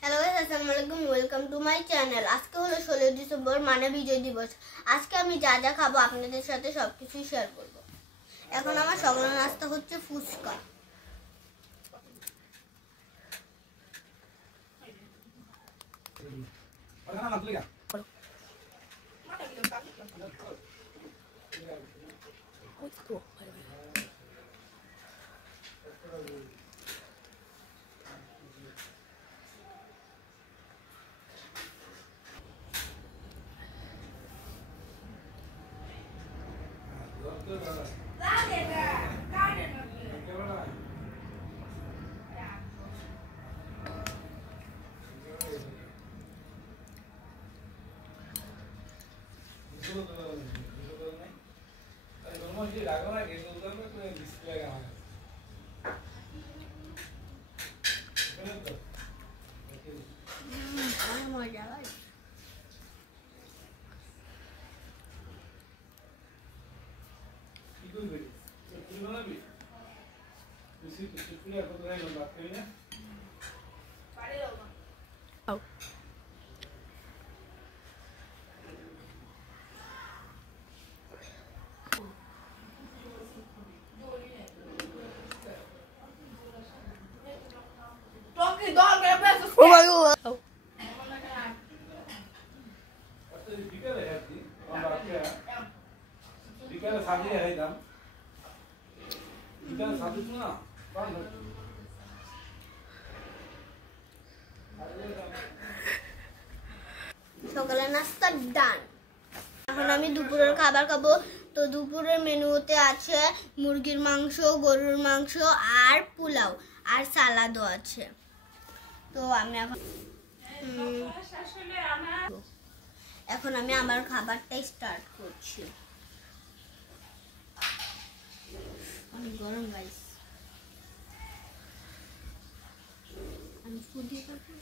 Hello guys, আসসালামু আলাইকুম, welcome to my channel. আজকে হলো 16 ডিসেম্বর, মানে বিজয় দিবস। আজকে আমি যা যা খাবো আপনাদের সাথে সবকিছু শেয়ার করব। এখন আমার সকালের নাস্তা হচ্ছে ফুচকা। Oh my god. সকালের নাস্তা ডান। এখন আমি দুপুরের খাবার খাবো। তো দুপুরের মেনুতে আছে মুরগির মাংস, গরুর মাংস আর পোলাও আর সালাদও আছে। তো আমি এখন আমি আমার খাবারটাই স্টার্ট করছি। অনেক গরম গাইস, আমি ফুদিয়ে খাবো।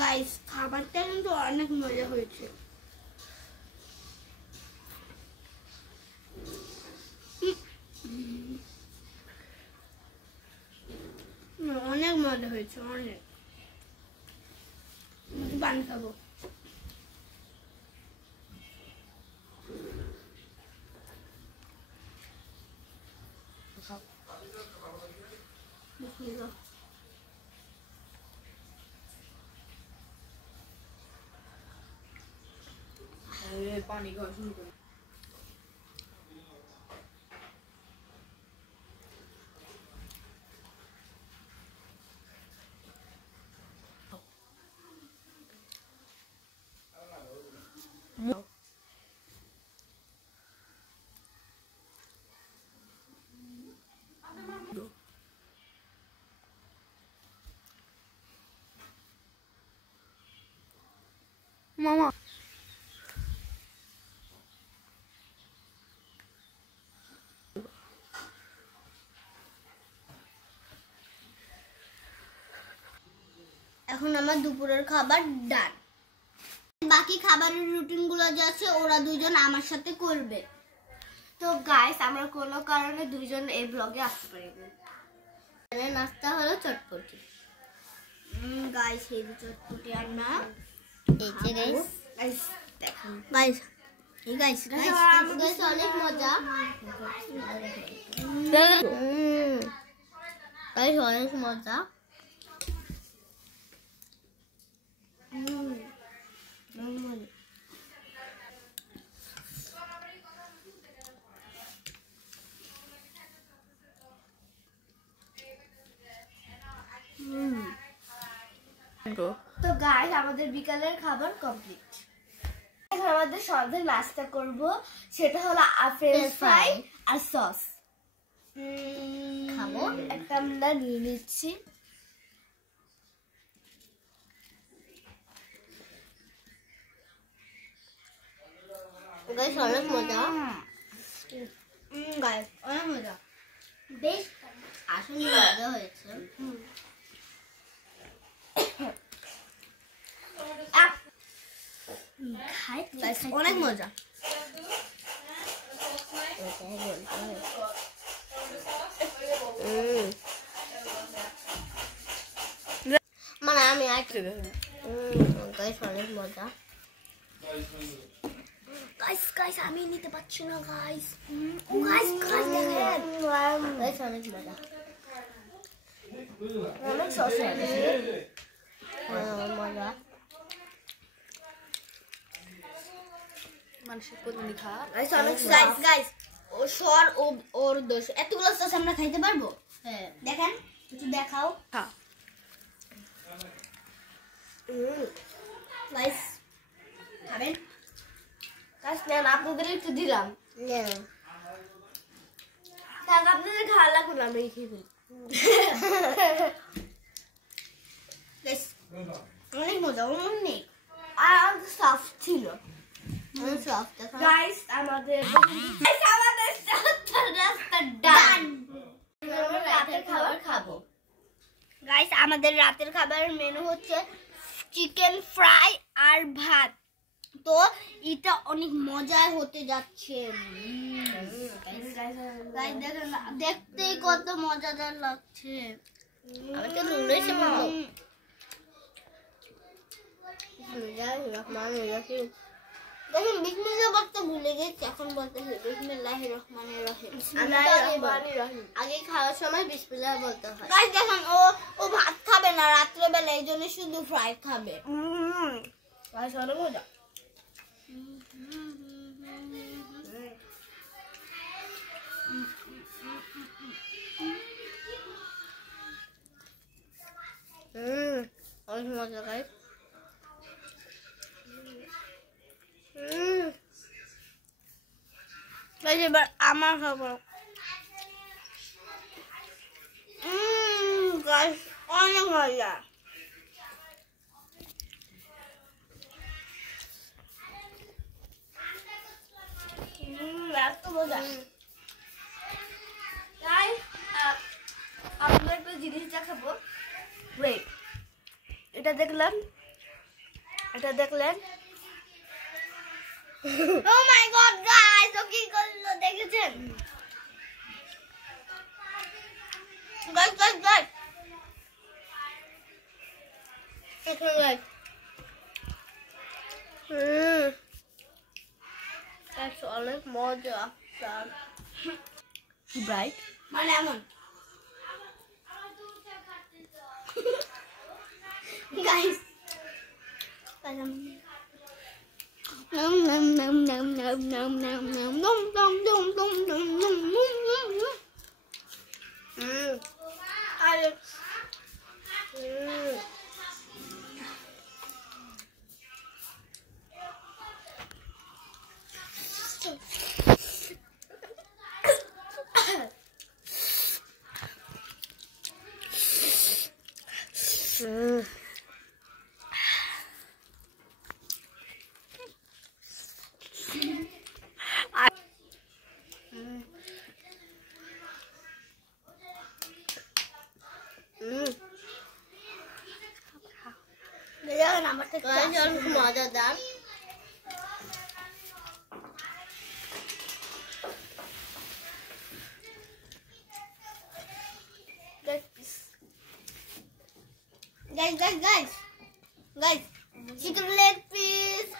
গাইস, খাবারটা কিন্তু অনেক মজা হয়েছে। অনেক মজা হয়েছে, অনেক। পানি খাবো। পানি খাওয়া শুরু করি। মামা এখন আমার দুপুরের খাবার ডান। বাকি খাবারের রুটিন গুলো যে আছে ওরা দুইজন আমার সাথে করবে। তো গাইস, আমরা কোনো কারণে দুইজন এই ব্লগে আসতে পারিনি। নাস্তা হলো চটপটি। গাইস, এই যে চটপটি আমরা এই যে গাইস দেখুন গাইস, এই গাইস গাইস অনেক মজা। গাইস অনেক মজা। তো গাইস, আমাদের বিকালের খাবার কমপ্লিট। আমাদের সন্ধ্যায় নাস্তা করব, সেটা হলো ফ্রেঞ্চ ফ্রাই আর সস। খাবো, একটা আমরা নিয়ে নিচ্ছি। গাইস অনেক মজা, গাইস অনেক মজা, বেশ আসলে মজা হয়েছে। অনেক মজা। মানে আমি অনেক মজা। গাইস আমি নিতে পারছি না গাইস। দেখেন অনেক মজা, অনেক সস মজা। গাইস ও সর ওর দোষ, এতগুলো সস আমরা খাইতে পারবো? দেখেন একটু দেখাও। গাইস খাবেন? গাইস নেন, আপনাদের একটু দিলাম। আপনাদের খাওয়া লাগবে না, আমি খেয়ে ফেলি। অনেক মজা, অনেক। আর সফট ছিল, গাইস আমাদের রাতের খাবার খাবো। গাইস আমাদের রাতের খাবারের মেনু হচ্ছে চিকেন ফ্রাই আর ভাত। তো এটা অনেক মজা হতে যাচ্ছে। দেখতেই কত মজাদার লাগছে। আমি তো দেখুন বিসমিল্লাহ বলতে ভুলে গেছি, এখন বলতেছি বিসমিল্লাহির রহমানির রহিম। আগে খাওয়ার সময় বিসমিল্লাহ বলতে হয়। গাইস দেখুন ও ভাত খাবে না রাত্রে বেলা, এই জন্য শুধু ফ্রাই খাবে। গাইস অনেক মজা। অনেক মজা গাইস। এবার আমার খাবার গাইস অনেক মজা। এত মজা। আপনার একটা জিনিস দেখাবো, ওয়েট, এটা দেখলেন, এটা দেখলেন। Oh my god guys, ও কি করলো দেখেছেন? গাইস এখন গাইস অনেক মজা। ব্রাইট মানে এমন গাইস মজাদার। Guys, chicken leg piece,